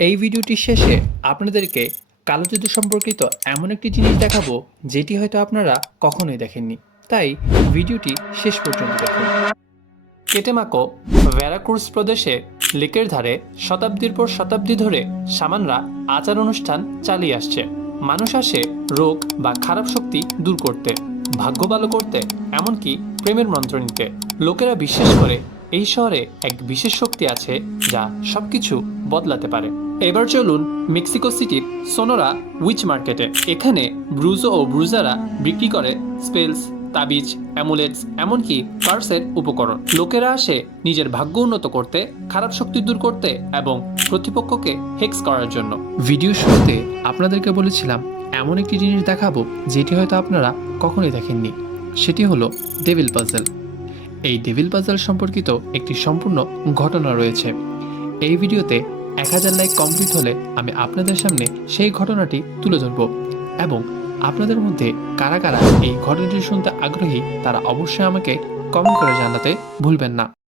এই ভিডিওটির শেষে আপনাদেরকে কালো জাদু সম্পর্কিত এমন একটি জিনিস দেখাবো যেটি হয়তো আপনারা কখনোই দেখেননি। তাই ভিডিওটি শেষ পর্যন্ত দেখুন। কেটেমাকো ভেরাক্রুজ প্রদেশে লেকের ধারে শতাব্দীর পর শতাব্দী ধরে শামানরা আচার অনুষ্ঠান চালিয়ে আসছে। মানুষ আসে রোগ বা খারাপ শক্তি দূর করতে, ভাগ্য ভালো করতে, এমনকি প্রেমের মন্ত্র নিতে। লোকেরা বিশ্বাস করে এই শহরে এক বিশেষ শক্তি আছে যা সবকিছু বদলাতে পারে। এবার চলুন মেক্সিকো সিটির সোনোরা উইচ মার্কেটে। এখানে ব্রুজো ও ব্রুজারা বিক্রি করে স্পেলস, তাবিজ, অ্যামুলেটস, এমনকি কার্সের উপকরণ। লোকেরা আসে নিজের ভাগ্য উন্নত করতে, খারাপ শক্তি দূর করতে এবং প্রতিপক্ষকে হেক্স করার জন্য। ভিডিও শুরুতে আপনাদেরকে বলেছিলাম এমন একটি জিনিস দেখাবো যেটি হয়তো আপনারা কখনোই দেখেননি। সেটি হলো ডেভিল পাজল। এই ডেভিল পাজল সম্পর্কিত একটি সম্পূর্ণ ঘটনা রয়েছে। এই ভিডিওতে 1000 লাইক কমপ্লিট হলে আমি আপনাদের সামনে সেই ঘটনাটি তুলে ধরব এবং আপনাদের মধ্যে কারা কারা এই ঘটনাটি শুনতে আগ্রহী তারা অবশ্যই আমাকে কমেন্ট করে জানাতে ভুলবেন না।